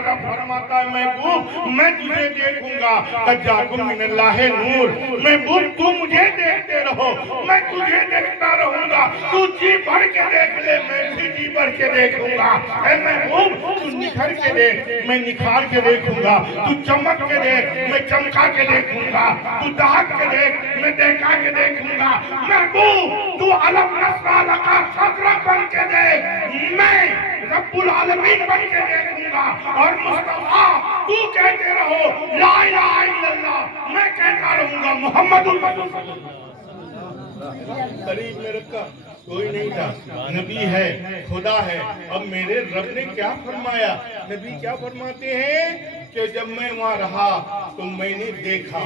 रब फरमाता है महबूब मैं तुझे देखूंगा, कज्जाकुम मिनल्लाह नूर, महबूब तू मुझे देखते रहो, मैं तुझे देखता रहूंगा, तू जी भर के देख ले, मैं भी जी भर के देखूंगा। ऐ महबूब तू निखर के देख, मैं निखार के देखूंगा, तू चमक के देख, मैं चमका के देखूंगा, तू दहक के देख, मैं दहका के देखूंगा। महबूब तू अलम नस्रा लका सदरक बन के देख, मैं रब्बुल आलमीन बन के देखूंगा। और मुस्तफा तू कहते रहो ला इलाहा इल्लल्लाह, मैं कहता रहूंगा मुहम्मदुर रसूलुल्लाह। करीब में रखा कोई नहीं था, नबी है, खुदा है। अब मेरे रब ने क्या फरमाया, नबी क्या फरमाते हैं कि जब मैं वहां रहा तो मैंने देखा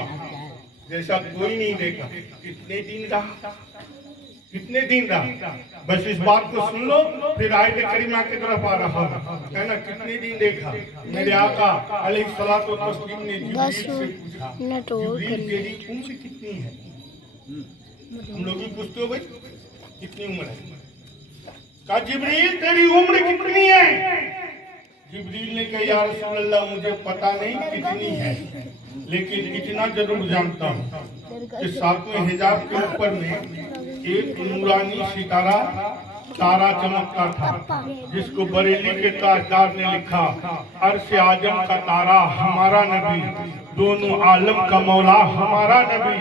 जैसा कोई नहीं देखा। कितने दिन रहा, कितने दिन रहा, बस इस बात को सुन लो, फिर आयत करीमा की तरफ आ रहा है ना। कितने दिन देखा, मेरे आका अलैहिस्सलातु वस्सलाम ने जिब्रील से पूछा, जिब्रील तेरी उम्र कितनी है? हम लोग भी पूछते हो भाई कितनी उम्र है? कहा जिब्रील तेरी उम्र कितनी है? जिब्रील ने कहा या रसूल अल्लाह मुझे पता नहीं कितनी है, लेकिन इतना जरूर जानता हूँ कि 7वें हिजाब के ऊपर में एक नूरानी सितारा तारा चमकता था, जिसको बरेली के ताजदार ने लिखा, अर्श आजम का तारा हमारा नबी, दोनों आलम का मौला हमारा नबी,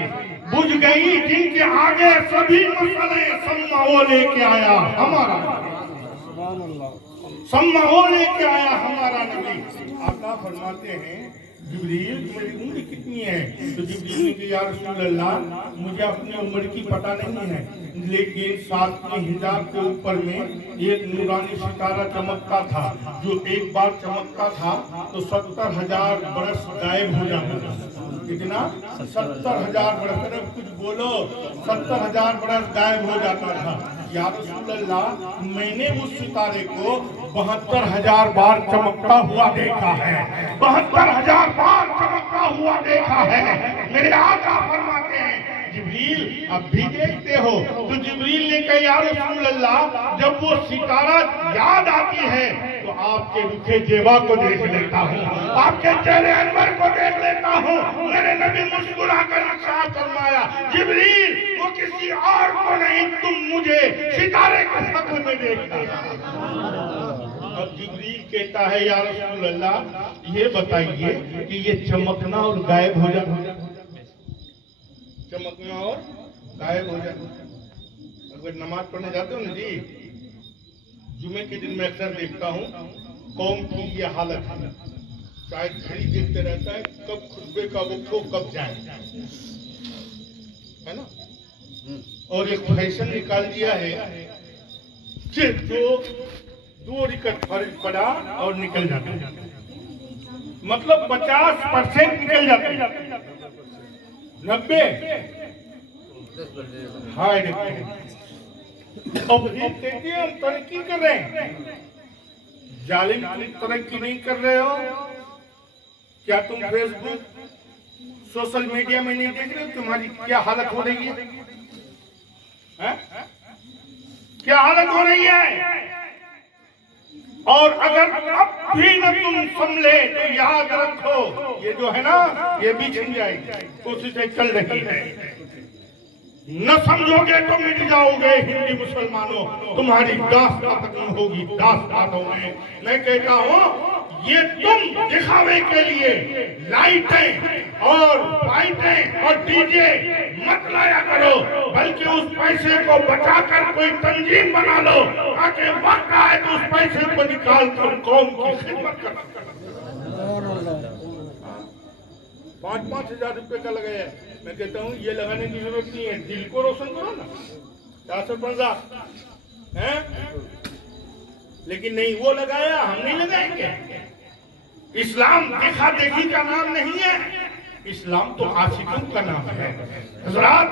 बुझ गई जिनके आगे सभी मसले, सम्मा वो लेके आया हमारा, सम्मा वो लेके आया हमारा नबी। आका फरमाते हैं जिब्रील मेरी उम्र कितनी है? तो जिब्रील ने कहा या रसूल अल्लाह मुझे अपनी उम्र की पता नहीं है, लेकिन 7वें हिजाब के ऊपर में एक नूरानी सितारा चमकता था, जो एक बार चमकता था तो 70,000 बरस गायब हो जाता था। कितना? 70,000 बरस, कुछ बोलो, 70,000 बरस गायब हो जाता था। या रसूल अल्लाह मैंने उस सितारे को 72,000 बार चमकता हुआ देखा है, 72,000 बार चमकता हुआ देखा है। मेरे आका फरमाते हैं जिब्रील अब भी देखते हो? तो जिब्रील ने कहा या रसूल अल्लाह जब वो सितारा याद आती है तो आपके रुखे जेवा को देख लेता हूँ, आपके चेहरे अनवर को देख लेता हूँ। मेरे नबी मुस्कुरा कर इरशाद फरमाया जिब्रील वो किसी और को नहीं, तुम मुझे सितारे के शक्ल में देखता। अब जिब्रील कहता है या रसूल अल्लाह ये बताइए कि ये चमकना और गायब हो जाना, चमकना और गायब हो जाना। अगर नमाज पढ़ने जाते हो ना जी, जुमे के दिन मैं अक्सर देखता हूँ कौम की ये हालत है, शायद घड़ी देखते रहता है कब खुतबे का वक्त हो कब जाए, है ना। और एक फैशन निकाल दिया है कि दो रिकट फर्ज पड़ा और निकल जाता है, मतलब 50% निकल जाते हैं, 90 हाँ अब कहते हैं हम तरक्की कर रहे हैं। जालिम तुम तरक्की नहीं कर रहे हो क्या? तुम फेसबुक सोशल मीडिया में नहीं देख रहे हो तुम्हारी क्या हालत हो रही है? क्या हालत हो रही है? और अगर अब भी न तुम संभले तो याद रखो ये जो है ना ये भी छिन जाएगी। कोशिशें चल रही है, न समझोगे तो मिट जाओगे हिंदी मुसलमानों, तुम्हारी दास्तां खत्म होगी, दास्तां होंगे। मैं कहता हूँ ये तुम दिखावे के लिए लाइटें और फाइटें और डीजे मत लाया करो, बल्कि उस पैसे को बचाकर कोई तंजीम बना लो ताकि वक्त आए तो उस पैसे को निकाल कर कौम की खिदमत कर। 5-5 हजार रुपए का लगाया है। मैं कहता हूँ ये लगाने की जरूरत नहीं है, दिल को रोशन करो ना, 450 है, लेकिन नहीं वो लगाया, हम नहीं लगाएंगे। इस्लाम देखा देखी का नाम नहीं है, इस्लाम तो आशिकों का नाम है। हज़रात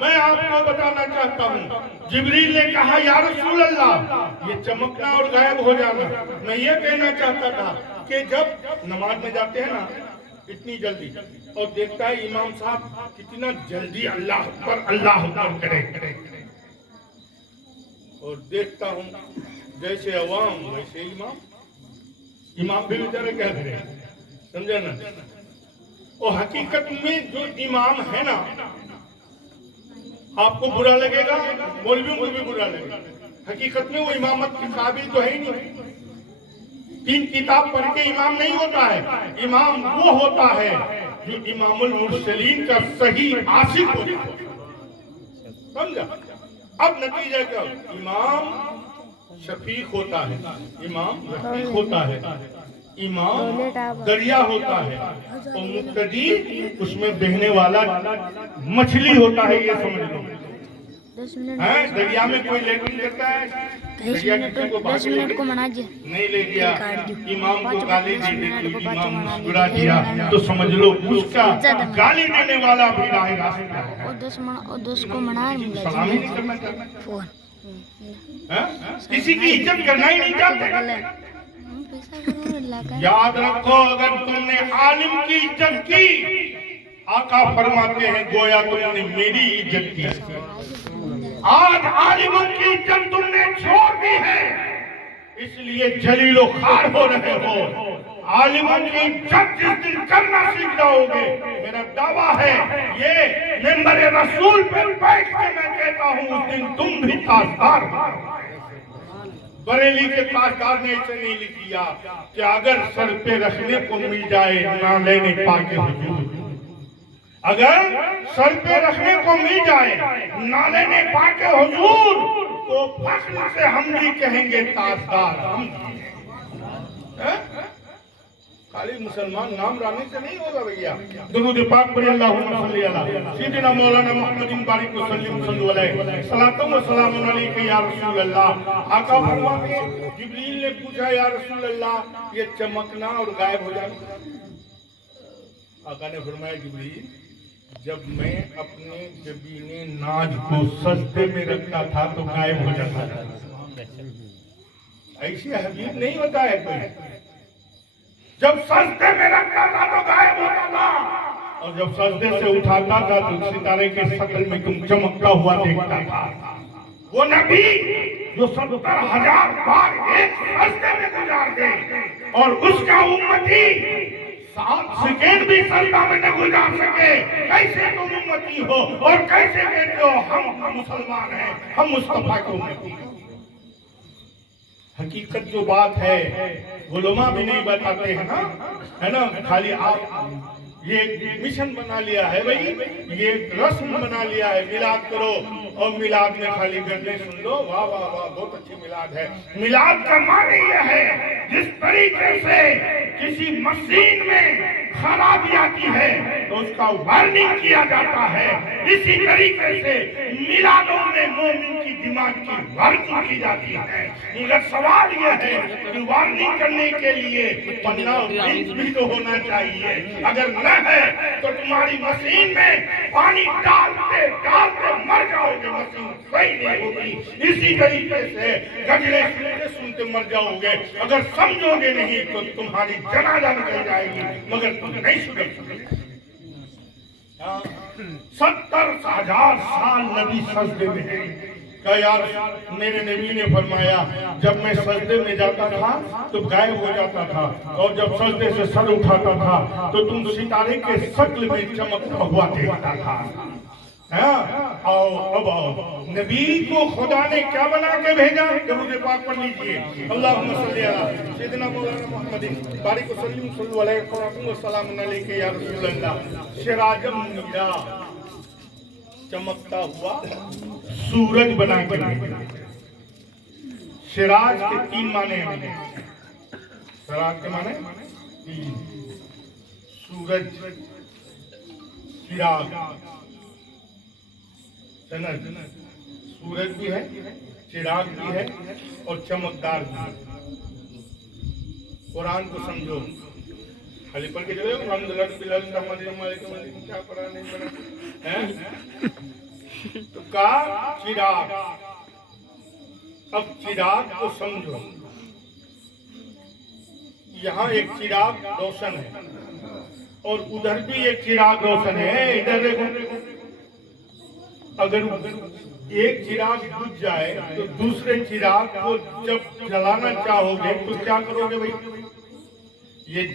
मैं आपको बताना चाहता हूँ जिब्रील ने कहा या रसूल अल्लाह ये चमकना और गायब हो जाना। मैं ये कहना चाहता था कि जब नमाज में जाते हैं ना इतनी जल्दी और देखता है इमाम साहब कितना जल्दी अल्लाह अकबर करे, और देखता हूँ जैसे अवाम वैसे इमाम, इमाम भी बेचारे क्या करें, समझे ना। और हकीकत में जो इमाम है ना, आपको बुरा लगेगा, मौलवियों को भी बुरा लगेगा, हकीकत में वो इमामत के काबिल तो है ही नहीं। 3 किताब पढ़ के इमाम नहीं होता है। इमाम वो होता है जो इमामुल मुरसलीन का सही आशिक होता है, समझा। अब नतीजा क्या, इमाम शफीक होता है, इमाम रफीक होता है, इमाम दरिया होता है, और मुक्तदी उसमें बहने वाला मछली होता है, ये समझ लो। दरिया में कोई लेटिंग करता है, 10 मिनट को मना नहीं ले गया, इमाम को गाली दे दी, इमाम मुस्कुरा दिया, तो समझ लो उसका गाली देने वाला भी राह रास्ता है। और 10 को मना सलामी नहीं करना चाहता, किसी की इज्जत करना ही नहीं चाहते। याद रखो, अगर तुमने आलिम की इज्जत की, आका फरमाते हैं गोया तुमने मेरी इज्जत की। आज आलिमों की इज्जत तुमने छोड़ दी है, इसलिए जलीलो खार हो रहे हो। आलिमों की इज्जत जिस दिन करना सीख जाओगे, मेरा दावा है, ये मिंबर रसूल पर बैठ के मैं कहता हूँ, उस दिन तुम भी ताजदार हो। बरेली के ताजदार ने ऐसे नहीं लिख दिया कि अगर सर पे रखने को मिल जाए ना लेने पाके हुजूर, अगर सर पे रखने को मिल जाए ना लेने पाके हुजूर, तो फख्र से हम भी कहेंगे ताजदार हम। खाली मुसलमान नाम रानी से नहीं होगा भैया। दुरूद पाक पढ़िए, अल्लाहुम्मा सल्ली अला सय्यिदिना मौलाना मुहम्मदिन बारिक वसल्लिम सल्लल्लाहु अलैहि सलातो व सलामुन अलैका या रसूल अल्लाह। आका फरमाते हैं, जिब्रील ने पूछा या रसूल अल्लाह, ये चमकना और गायब हो जाना। आका ने फरमाया, जिब्रील, जब मैं अपने जबीने नाज को सजदे में रखता था तो गायब हो जाता था। ऐसे हबीब नहीं होता है कोई। जब सजदे में रखता था तो गायब होता था, और जब सजदे से उठाता था तो सितारे के शक्ल में तुम चमकता हुआ देखता था। वो नबी जो 70,000 बार एक सजदे में गुजार गए, और उसका उम्मती 7 सेकेंड भी सजदा में न गुजार सके, कैसे तुम उम्मती हो और कैसे कहते हो हम मुसलमान हैं, हम मुस्तफा के उम्मती हैं। हकीकत जो बात है उलमा भी नहीं बताते हैं ना, है ना। खाली आप ये मिशन बना लिया है भाई, ये रस्म बना लिया है, मिलाद करो, और मिलाद में खाली गन्ने सुन लो, वाह वाह वाह बहुत अच्छी मिलाद है। मिलाद का माने यह है, जिस तरीके से किसी मशीन में खराबी आती है तो उसका वार्निंग किया जाता है, इसी तरीके से मिलादों में मोमिन की दिमाग की वार्निंग की जाती है। मगर सवाल यह है कि वार्निंग करने के लिए पन्ना भी तो होना चाहिए, अगर न है तो तुम्हारी मशीन में पानी डालते डालते मर जाओगे, मशीन सही नहीं होगी। इसी तरीके से गजरे सुनते सुनते मर जाओगे, अगर समझोगे नहीं तो तुम्हारी जनाजा निकल जाएगी, मगर तुम नहीं सुधर सकते। 70,000 साल नबी सजदे में है। क्या यार, मेरे नबी ने फरमाया, जब मैं सजदे में जाता था तो गायब हो जाता था, और जब सजदे से सर उठाता था तो तुम सितारे के शक्ल में चमकता हुआ देखता था। आओ अब आओ, नबी को खुदा ने क्या बना के भेजा, दरूद पाक पढ़ लीजिए, अल्लाहुम्मा सल्ली अला सय्यिदिना मौलाना मुहम्मदिन बारिक वसल्लिम सल्लल्लाहु अलैहि वसल्लम अलैका या रसूल अल्लाह। सिराजम मुनीरा, चमकता हुआ सूरज बना के भेजा। सिराज के 3 माने हैं, सिराज के माने 3, सूरज, चिराग, सूरज भी है, चिराग भी है, और चमकदार भी है। कुरान को समझो, खाली पढ़ के चले क्या पढ़ा नहीं पढ़ा है तो का चिराग। अब चिराग को समझो, यहाँ एक चिराग रोशन है और उधर भी एक चिराग रोशन है। इधर देखो, अगर एक चिराग बुझ जाए तो दूसरे चिराग को जब जलाना चाहोगे तो क्या करोगे भाई? یہ